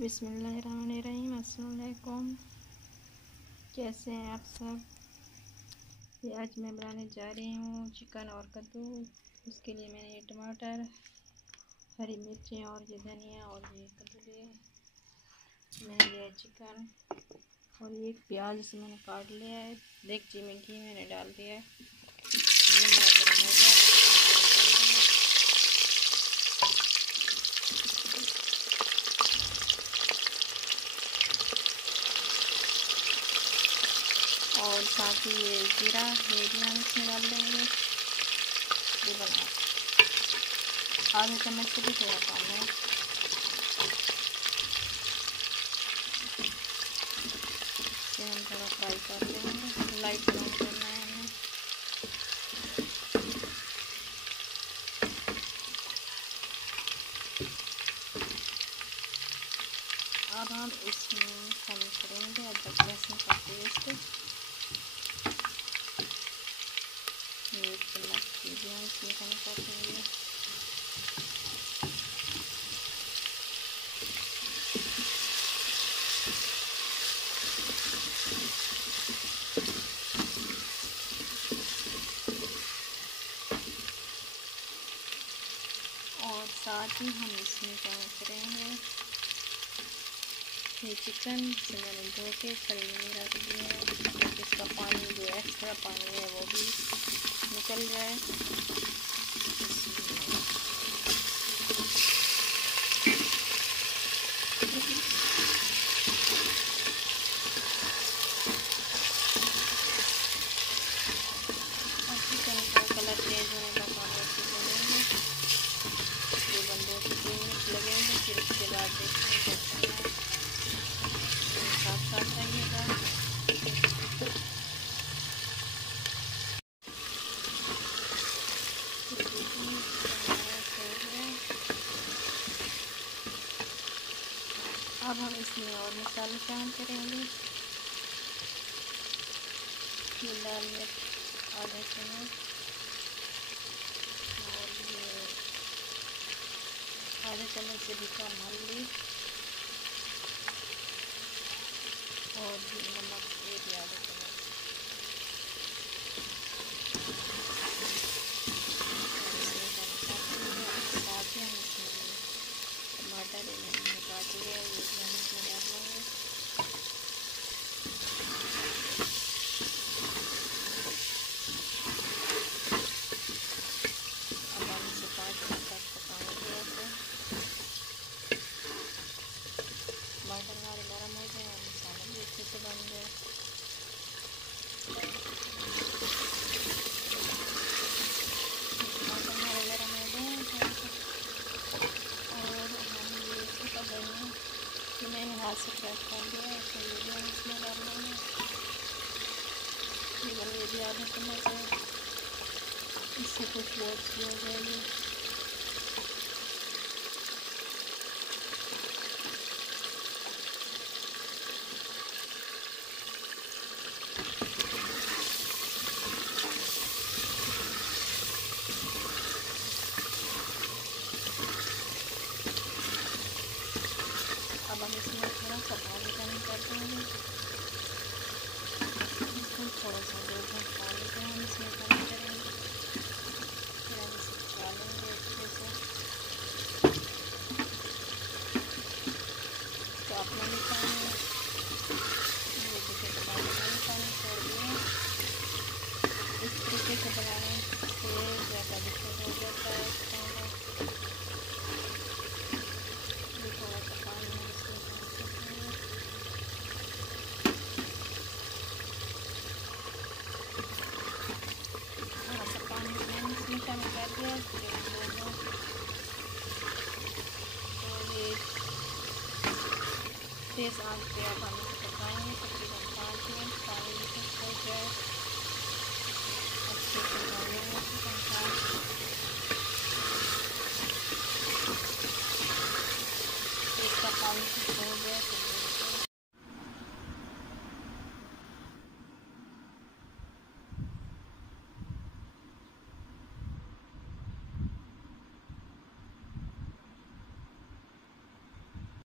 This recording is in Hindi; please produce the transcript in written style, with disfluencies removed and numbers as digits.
बिस्मिल्लाहिर्रहमानिर्रहीम। अस्सलाम वालेकुम। कैसे हैं आप सब। ये आज मैं बनाने जा रही हूँ चिकन और कद्दू। उसके लिए मैंने ये टमाटर, हरी मिर्चें और ये धनिया और ये कद्दू लिए। मैंने लिया है चिकन और ये एक प्याज इसे मैंने काट लिया है। देगची में घी मैंने डाल दिया है। ये मेरा गरम हो गया। और साथ ही ये जीरा ये भी हम इसमें डाल देंगे। ये बना आधे चम्मच से भी थोड़ा कम है। इसे हम थोड़ा फ्राई कर लेंगे, लाइट ब्राउन करना है हमें। अब हम इसमें शामिल करेंगे अदरक लहसुन का पेस्ट। एक चम्मच भी हम इसमें शामिल कर देंगे। और साथ ही हम इसमें क्या करेंगे, ये चिकन जिसे मैंने धो के कढ़ाई में रख दिया है। इसका पानी जो एक्स्ट्रा पानी है वो भी निकल जाए। और चिकन का कलर चेंज होने तक हम ऐसे करेंगे। तकरीबन 2 से 3 मिनट लगेंगे। फिर उसके बाद देखेंगे साथ साथ रहिएगा। अब हम इसमें और मसाले शामिल करेंगे। लाल मिर्च आधा चम्मच और ये आधा चम्मच से भी कम हल्दी और नमक ये भी आधा चम्मच। साथ ही हम इसमें टमाटर मैंने काट लिया है, ये भी हम इसमें डाल लेंगे। अब हम इसे 5 मिनट तक पकाएंगे। टमाटर हमारे नरम हो जाए और मसाला भी अच्छे से बन जाए। टमाटर हमारे नरम हो गए और हम ये इसका धनिया कि मैंने हाथ से क्रश कर दिया है, तो ये भी हम इसमें डाल लेंगे। ये भी आधा चम्मच है, इससे खुशबू अच्छी हो जाएगी। अब हम इसमें थोड़ा सा पानी कम कर देंगे। थोड़ा सा 2 घंटे पानी को हम इसमें कम करेंगे। फिर हम इसे पका लेंगे अच्छे से। तो अपना भी पानी ये देखिए पानी छोड़ दिया। इस तरीके से बनाने से ज़्यादा दिक्कत हो जाता है। ये थोड़ा सा पानी हम इसमें शामिल कर दिया। तो ये तेज़ आंच पे अब हम इसे पकाएंगे तकरीबन 5 मिनट। पानी भी कुछ हो जाए अच्छे से पकाएंगे चिकन का। एक का पानी कुछ हो